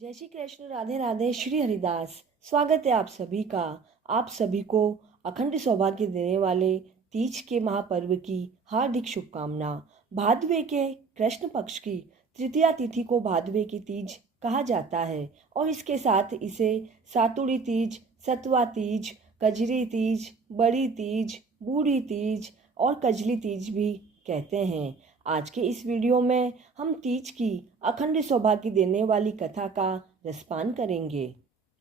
जय श्री कृष्ण, राधे राधे, श्री हरिदास। स्वागत है आप सभी का। आप सभी को अखंड सौभाग्य देने वाले तीज के महापर्व की हार्दिक शुभकामना। भादवे के कृष्ण पक्ष की तृतीया तिथि को भादवे की तीज कहा जाता है और इसके साथ इसे सातुड़ी तीज, सतवा तीज, कजरी तीज, बड़ी तीज, बूढ़ी तीज और कजली तीज भी कहते हैं। आज के इस वीडियो में हम तीज की अखंड सौभाग्य देने वाली कथा का रसपान करेंगे।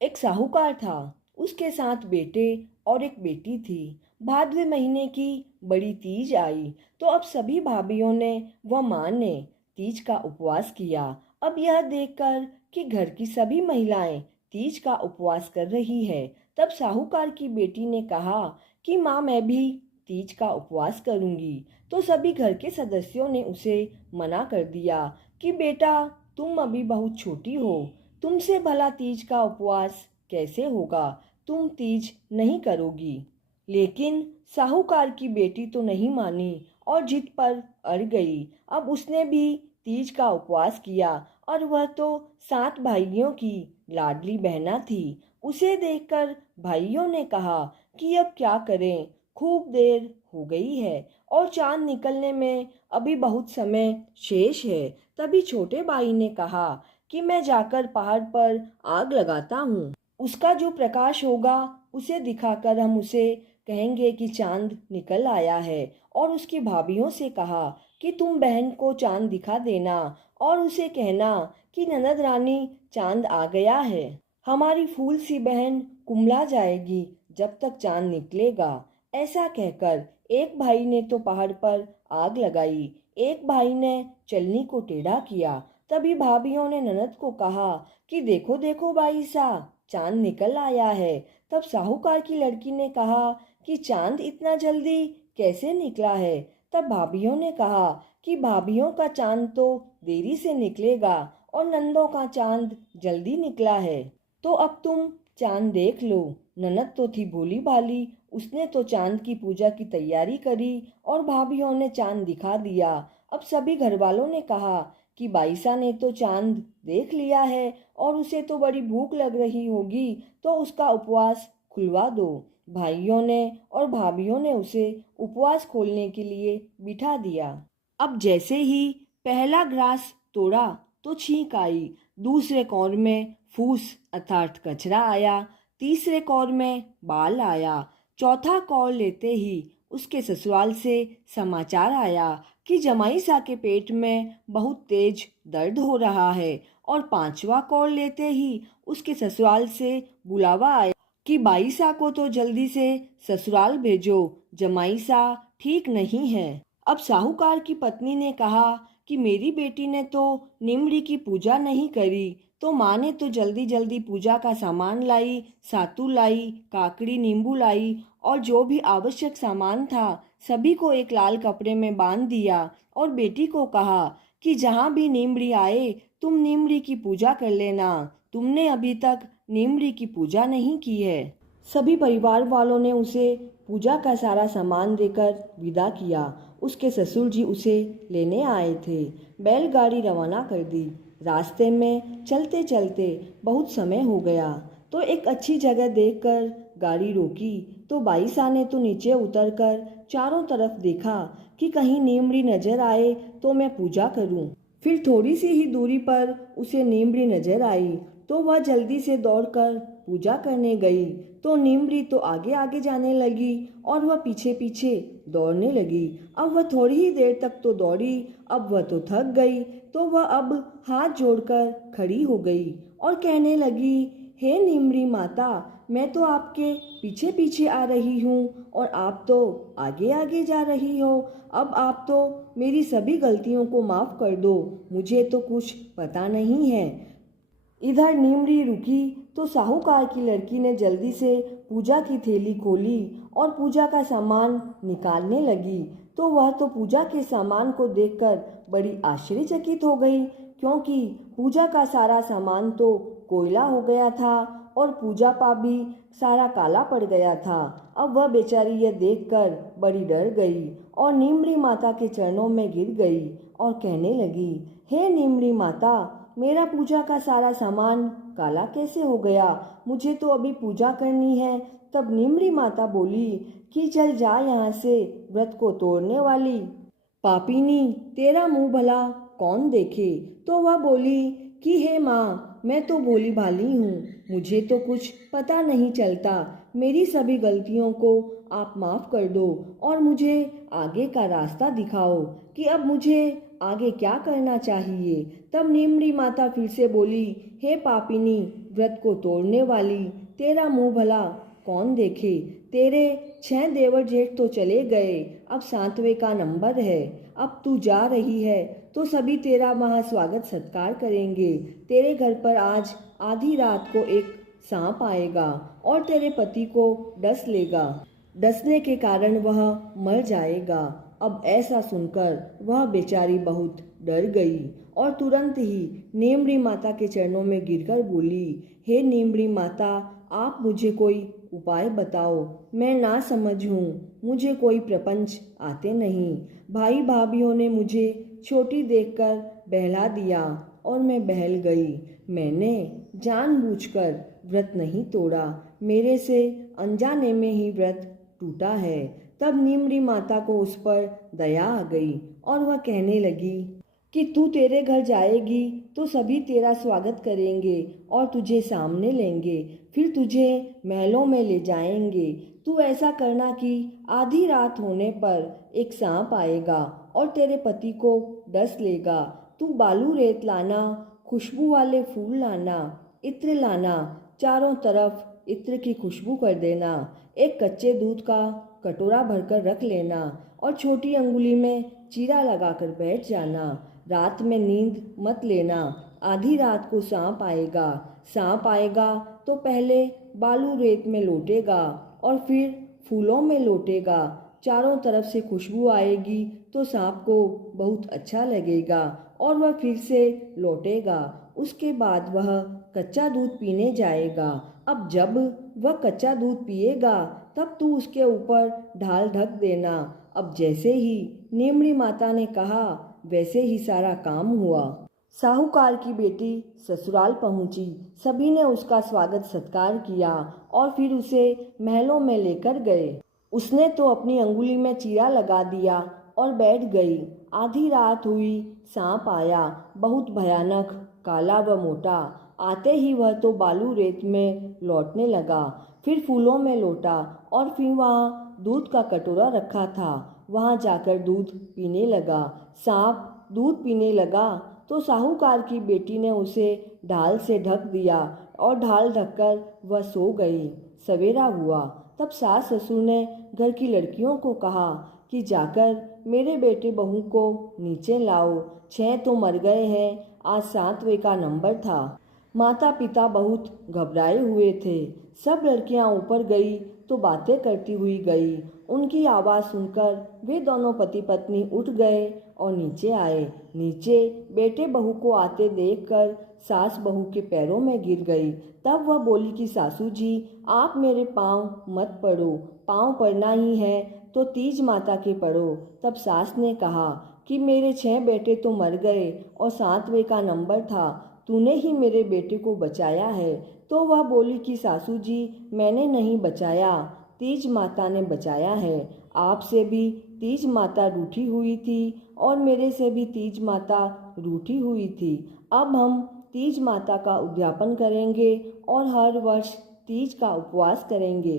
एक साहूकार था, उसके 7 बेटे और एक बेटी थी। भादवे महीने की बड़ी तीज आई तो अब सभी भाभीियों ने व माँ ने तीज का उपवास किया। अब यह देखकर कि घर की सभी महिलाएं तीज का उपवास कर रही है, तब साहूकार की बेटी ने कहा कि माँ, मैं भी तीज का उपवास करूंगी। तो सभी घर के सदस्यों ने उसे मना कर दिया कि बेटा, तुम अभी बहुत छोटी हो, तुमसे भला तीज का उपवास कैसे होगा, तुम तीज नहीं करोगी। लेकिन साहूकार की बेटी तो नहीं मानी और जिद पर अड़ गई। अब उसने भी तीज का उपवास किया और वह तो 7 भाइयों की लाडली बहना थी। उसे देखकर भाइयों ने कहा कि अब क्या करें, खूब देर हो गई है और चांद निकलने में अभी बहुत समय शेष है। तभी छोटे भाई ने कहा कि मैं जाकर पहाड़ पर आग लगाता हूँ, उसका जो प्रकाश होगा उसे दिखाकर हम उसे कहेंगे कि चांद निकल आया है। और उसकी भाभीियों से कहा कि तुम बहन को चांद दिखा देना और उसे कहना कि ननद रानी, चांद आ गया है। हमारी फूल सी बहन कुम्हला जाएगी जब तक चांद निकलेगा। ऐसा कहकर एक भाई ने तो पहाड़ पर आग लगाई, एक भाई ने चलनी को टेढ़ा किया। तभी भाभीियों ने ननद को कहा कि देखो देखो भाई सा, चांद निकल आया है। तब साहूकार की लड़की ने कहा कि चांद इतना जल्दी कैसे निकला है। तब भाभीियों ने कहा कि भाभीियों का चांद तो देरी से निकलेगा और नंदों का चांद जल्दी निकला है, तो अब तुम चांद देख लो। ननद तो थी भोली भाली, उसने तो चांद की पूजा की तैयारी करी और भाभीियों ने चांद दिखा दिया। अब सभी घर वालों ने कहा कि बाईसा ने तो चांद देख लिया है और उसे तो बड़ी भूख लग रही होगी, तो उसका उपवास खुलवा दो। भाइयों ने और भाभीियों ने उसे उपवास खोलने के लिए बिठा दिया। अब जैसे ही पहला ग्रास तोड़ा तो छींक आई, दूसरे कौर में फूस अर्थात कचरा आया, तीसरे कौर में बाल आया, चौथा कौर लेते ही उसके ससुराल से समाचार आया कि जमाईसा के पेट में बहुत तेज दर्द हो रहा है। और 5वां कौर लेते ही उसके ससुराल से बुलावा आया कि बाईसा को तो जल्दी से ससुराल भेजो, जमाईसा ठीक नहीं है। अब साहूकार की पत्नी ने कहा कि मेरी बेटी ने तो निमड़ी की पूजा नहीं करी, तो माँ ने तो जल्दी जल्दी पूजा का सामान लाई, सातू लाई, काकड़ी, नींबू लाई और जो भी आवश्यक सामान था सभी को एक लाल कपड़े में बांध दिया और बेटी को कहा कि जहाँ भी नीमड़ी आए तुम नीमड़ी की पूजा कर लेना, तुमने अभी तक नीमड़ी की पूजा नहीं की है। सभी परिवार वालों ने उसे पूजा का सारा सामान देकर विदा किया। उसके ससुर जी उसे लेने आए थे। बैलगाड़ी रवाना कर दी। रास्ते में चलते चलते बहुत समय हो गया तो एक अच्छी जगह देखकर गाड़ी रोकी तो बाईसा ने तो नीचे उतरकर चारों तरफ देखा कि कहीं नीमड़ी नजर आए तो मैं पूजा करूं। फिर थोड़ी सी ही दूरी पर उसे नीमड़ी नजर आई तो वह जल्दी से दौड़कर पूजा करने गई। तो नीमड़ी तो आगे आगे जाने लगी और वह पीछे पीछे दौड़ने लगी। अब वह थोड़ी ही देर तक तो दौड़ी, अब वह तो थक गई, तो वह अब हाथ जोड़कर खड़ी हो गई और कहने लगी, हे नीमड़ी माता, मैं तो आपके पीछे पीछे आ रही हूँ और आप तो आगे आगे जा रही हो। अब आप तो मेरी सभी गलतियों को माफ़ कर दो, मुझे तो कुछ पता नहीं है। इधर नीमड़ी रुकी तो साहूकार की लड़की ने जल्दी से पूजा की थैली खोली और पूजा का सामान निकालने लगी। तो वह तो पूजा के सामान को देखकर बड़ी आश्चर्यचकित हो गई, क्योंकि पूजा का सारा सामान तो कोयला हो गया था और पूजा पाठ भी सारा काला पड़ गया था। अब वह बेचारी यह देखकर बड़ी डर गई और नीमड़ी माता के चरणों में गिर गई और कहने लगी, हे नीमड़ी माता, मेरा पूजा का सारा सामान काला कैसे हो गया? मुझे तो अभी पूजा करनी है। तब निम्री माता बोली कि चल जा यहाँ से, व्रत को तोड़ने वाली। पापिनी, तेरा मुंह भला कौन देखे? तो वह बोली कि हे माँ, मैं तो भोली भाली हूँ, मुझे तो कुछ पता नहीं चलता। मेरी सभी गलतियों को आप माफ़ कर दो और मुझे आगे का रास्ता दिखाओ कि अब मुझे आगे क्या करना चाहिए। तब नीमड़ी माता फिर से बोली, हे पापिनी, व्रत को तोड़ने वाली, तेरा मुंह भला कौन देखे? तेरे 6 देवर जेठ तो चले गए, अब 7वें का नंबर है। अब तू जा रही है तो सभी तेरा वहाँ स्वागत सत्कार करेंगे। तेरे घर पर आज आधी रात को एक सांप आएगा और तेरे पति को डस लेगा। डसने के कारण वह मर जाएगा। अब ऐसा सुनकर वह बेचारी बहुत डर गई और तुरंत ही नीमड़ी माता के चरणों में गिरकर बोली, हे नीमड़ी माता, आप मुझे कोई उपाय बताओ। मैं ना समझ हूँ, मुझे कोई प्रपंच आते नहीं। भाई भाभीयों ने मुझे छोटी देखकर बहला दिया और मैं बहल गई। मैंने जानबूझकर व्रत नहीं तोड़ा, मेरे से अनजाने में ही व्रत टूटा है। तब नीमड़ी माता को उस पर दया आ गई और वह कहने लगी कि तू तेरे घर जाएगी तो सभी तेरा स्वागत करेंगे और तुझे सामने लेंगे, फिर तुझे महलों में ले जाएंगे। तू ऐसा करना कि आधी रात होने पर एक सांप आएगा और तेरे पति को डस लेगा। तू बालू रेत लाना, खुशबू वाले फूल लाना, इत्र लाना, चारों तरफ इत्र की खुशबू कर देना। एक कच्चे दूध का कटोरा भरकर रख लेना और छोटी अंगुली में चीरा लगाकर बैठ जाना। रात में नींद मत लेना, आधी रात को सांप आएगा। सांप आएगा तो पहले बालू रेत में लौटेगा और फिर फूलों में लौटेगा। चारों तरफ से खुशबू आएगी तो सांप को बहुत अच्छा लगेगा और वह फिर से लौटेगा। उसके बाद वह कच्चा दूध पीने जाएगा। अब जब वह कच्चा दूध पिएगा तब तू उसके ऊपर ढाल ढक देना। अब जैसे ही नीमड़ी माता ने कहा वैसे ही सारा काम हुआ। साहूकार की बेटी ससुराल पहुंची। सभी ने उसका स्वागत सत्कार किया और फिर उसे महलों में लेकर गए। उसने तो अपनी अंगुली में चीरा लगा दिया और बैठ गई। आधी रात हुई, सांप आया, बहुत भयानक, काला व मोटा। आते ही वह तो बालू रेत में लौटने लगा, फिर फूलों में लौटा और फिर वहाँ दूध का कटोरा रखा था, वहाँ जाकर दूध पीने लगा। सांप दूध पीने लगा तो साहूकार की बेटी ने उसे ढाल से ढक दिया और ढाल ढककर वह सो गई। सवेरा हुआ तब सास ससुर ने घर की लड़कियों को कहा कि जाकर मेरे बेटे बहू को नीचे लाओ, 6 तो मर गए हैं, आज 7वें का नंबर था। माता पिता बहुत घबराए हुए थे। सब लड़कियां ऊपर गई तो बातें करती हुई गई। उनकी आवाज़ सुनकर वे दोनों पति पत्नी उठ गए और नीचे आए। नीचे बेटे बहू को आते देखकर सास बहू के पैरों में गिर गई। तब वह बोली कि सासू जी, आप मेरे पाँव मत पड़ो, पाँव पड़ना ही है तो तीज माता के पड़ो। तब सास ने कहा कि मेरे 6 बेटे तो मर गए और 7वें का नंबर था, तूने ही मेरे बेटे को बचाया है। तो वह बोली कि सासू जी, मैंने नहीं बचाया, तीज माता ने बचाया है। आपसे भी तीज माता रूठी हुई थी और मेरे से भी तीज माता रूठी हुई थी। अब हम तीज माता का उद्यापन करेंगे और हर वर्ष तीज का उपवास करेंगे।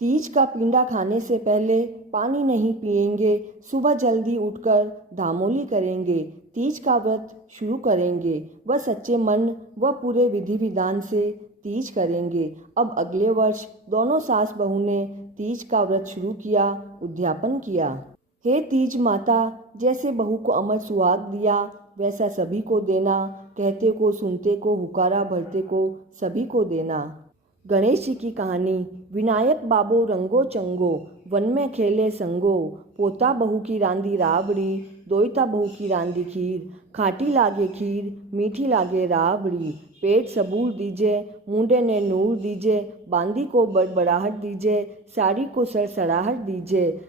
तीज का पिंडा खाने से पहले पानी नहीं पिएंगे, सुबह जल्दी उठकर धामोली करेंगे, तीज का व्रत शुरू करेंगे। वह सच्चे मन व पूरे विधि विधान से तीज करेंगे। अब अगले वर्ष दोनों सास बहू ने तीज का व्रत शुरू किया, उद्यापन किया। हे तीज माता, जैसे बहू को अमर सुहाग दिया वैसा सभी को देना, कहते को सुनते को हुकारा भरते को सभी को देना। गणेश जी की कहानी। विनायक बाबो रंगो चंगो, वन में खेले संगो, पोता बहू की रांधी राबड़ी, दोईता बहू की रांधी खीर, खाटी लागे खीर मीठी लागे राबड़ी, पेट सबूर दीजे, मुंडे ने नूर दीजे, बांदी को बड़बड़ाहट दीजे, साड़ी को सड़सड़ाहट दीजे,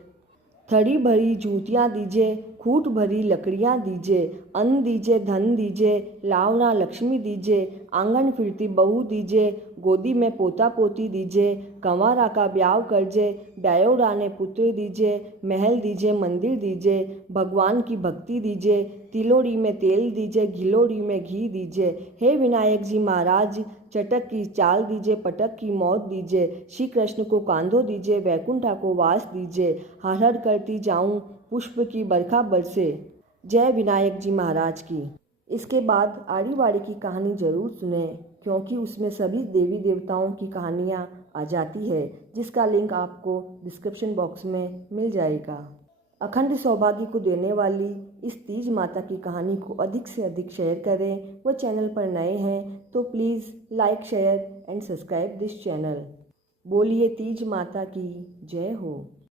थड़ी भरी जूतियाँ दीजे, खूट भरी लकड़ियाँ दीजिए, अन्न दीजिए, धन दीजिए, लावना लक्ष्मी दीजिए, आंगन फिरती बहू दीजिए, गोदी में पोता पोती दीजिए, कंवारा का ब्याह करजे, ब्यायोड़ा ने पुत्र दीजिए, महल दीजिए, मंदिर दीजिए, भगवान की भक्ति दीजिए, तिलोड़ी में तेल दीजिए, घिलोड़ी में घी दीजिए। हे विनायक जी महाराज, चटक की चाल दीजिए, पटक की मौत दीजिए, श्री कृष्ण को कांधो दीजिए, वैकुंठा को वास दीजिए, हर हर करती जाऊं, पुष्प की बरखा बरसे। जय विनायक जी महाराज की। इसके बाद आड़ी बाड़ी की कहानी जरूर सुने, क्योंकि उसमें सभी देवी देवताओं की कहानियाँ आ जाती है, जिसका लिंक आपको डिस्क्रिप्शन बॉक्स में मिल जाएगा। अखंड सौभाग्य को देने वाली इस तीज माता की कहानी को अधिक से अधिक शेयर करें। वो चैनल पर नए हैं तो please like, share and subscribe this channel. बोलिए तीज माता की जय हो।